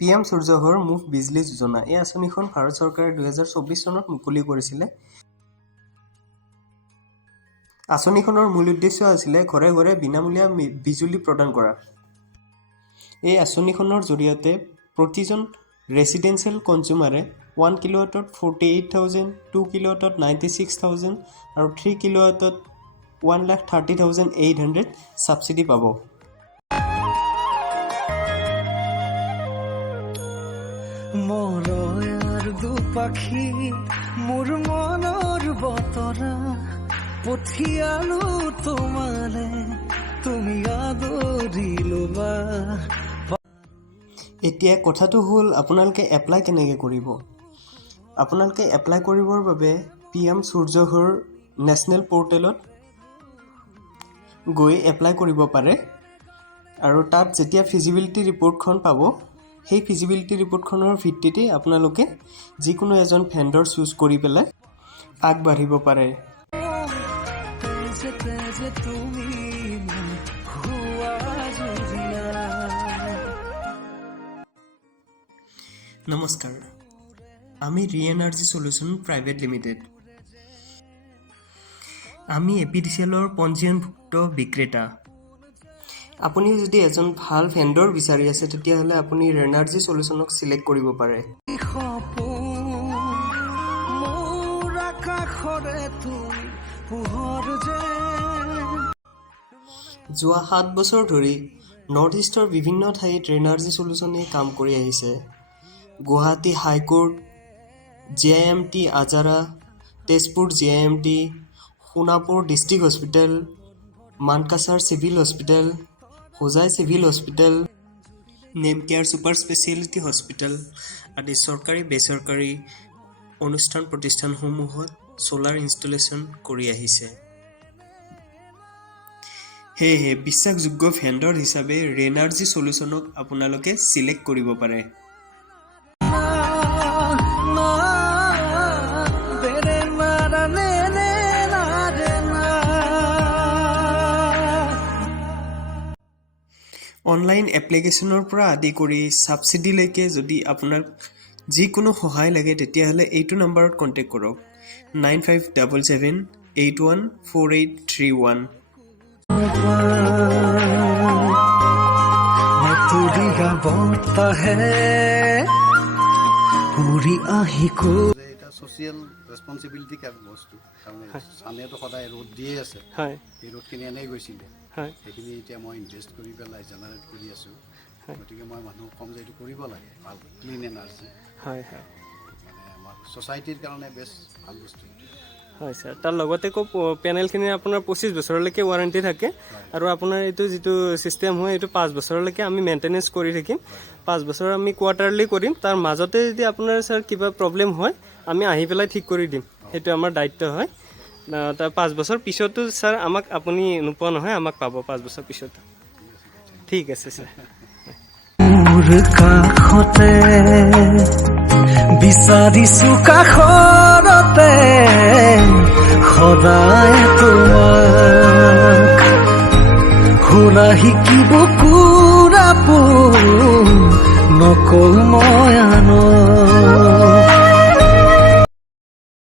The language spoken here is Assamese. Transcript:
PM সূৰ্য ঘৰ মুফ্ত বিজলী যোজনা এই আঁচনিখন ভাৰত চৰকাৰে 2024 চনত মুকলি কৰিছিলে। আঁচনিখনৰ মূল উদ্দেশ্য আছিলে ঘৰে ঘৰে বিনামূলীয়া বিজুলী প্ৰদান কৰা। এই আঁচনিখনৰ জৰিয়তে প্ৰতিজন ৰেচিডেন্সিয়েল কনজিউমাৰে 1 কিলোৱাটত 48,000, 2 কিলোৱাটত 96,000 আৰু 3 কিলোৱাটত 1,30,800 ছাবচিডি পাব। মলয়াৰ দুপাখি মোৰ মনৰ বতৰা পঠিয়ালো তোমালে তুমি আদৰি ল'বা। এতিয়া কথাটো হ'ল আপোনালোকে এপ্লাই কেনেকৈ কৰিব। আপোনালোকে এপ্লাই কৰিবৰ বাবে PM সূৰ্য ঘৰ নেশ্যনেল পৰ্টেলত গৈ এপ্লাই কৰিব পাৰে আৰু তাত যেতিয়া ফিজিবিলিটি ৰিপৰ্টখন পাব সেই ফিজিবিলিটি ৰিপৰ্টখনৰ ভিত্তিতে আপোনালোকে যিকোনো এজন ভেণ্ডৰ চুজ কৰি পেলাই আগবাঢ়িব পাৰে। নমস্কাৰ, আমি ৰি-এনাৰ্জি সলিউশ্যন প্ৰাইভেট লিমিটেড। আমি APDCL-ৰ পঞ্জীয়নভুক্ত বিক্ৰেতা। আপুনি যদি এজন ভাল ভেণ্ডৰ বিচাৰি আছে তেতিয়াহ'লে আপুনি ৰি-এনাৰ্জি সলিউশ্যনক চিলেক্ট কৰিব পাৰে। যোৱা 7 বছৰ ধৰি নৰ্থ ইষ্টৰ বিভিন্ন ঠাইত ৰি-এনাৰ্জি সলিউশ্যনে কাম কৰি আহিছে। Guwahati high court, JIMT Azara, Tezpur JIMT, Sonapur district hospital, Mankachar civil hospital, Hojai civil hospital, Nemcare super speciality hospital আদি চৰকাৰী বেচৰকাৰী অনুষ্ঠান প্ৰতিষ্ঠানসমূহত ছ'লাৰ ইনষ্টলেশ্যন কৰি আহিছে। সেয়েহে বিশ্বাসযোগ্য ভেণ্ডৰ হিচাপে ৰি-এনাৰ্জি সলিউশ্যনক আপোনালোকে চিলেক্ট কৰিব পাৰে। অনলাইন এপ্লিকেশ্যনৰ পৰা আদি কৰি ছাবচিডিলৈকে যদি আপোনাক যিকোনো সহায় লাগে তেতিয়াহ'লে এইটো নম্বৰত কণ্টেক্ট কৰক 9577814831। ছ'চিয়েল ৰেছপনচিবিলিটি বস্তু চানেতো সদায় ৰ'দ দিয়ে আছে, সেই ৰ'দখিনি এনেই গৈছিলে, সেইখিনি এতিয়া মই ইনভেষ্ট কৰি পেলাই জেনেৰেট কৰি আছোঁ। গতিকে মই মানুহক ক'ম যে এইটো কৰিব লাগে, ভাল ক্লিন এনাৰ্জি, মানে আমাৰ ছ'চাইটিৰ কাৰণে বেষ্ট ভাল বস্তু। হয় ছাৰ, তাৰ লগতে পেনেলখিনি আপোনাৰ 25 বছৰলৈকে ৱাৰেণ্টি থাকে আৰু আপোনাৰ এইটো যিটো ছিষ্টেম হয় এইটো 5 বছৰলৈকে আমি মেইনটেনেঞ্চ কৰি থাকিম। 5 বছৰ আমি কোৱাৰ্টাৰলি কৰিম। তাৰ মাজতে যদি আপোনাৰ ছাৰ কিবা প্ৰব্লেম হয় আমি আহি পেলাই ঠিক কৰি দিম, সেইটো আমাৰ দায়িত্ব হয়। তাৰ 5 বছৰ পিছতো ছাৰ আমাক আপুনি নোপোৱা নহয়, আমাক পাব 5 বছৰ পিছত। ঠিক আছে ছাৰ। মোৰ কাষতে বিচাৰিছো কাষৰতে সদায় তোমাক শুনা শিকিব কুৰাপো নকল মই আনক।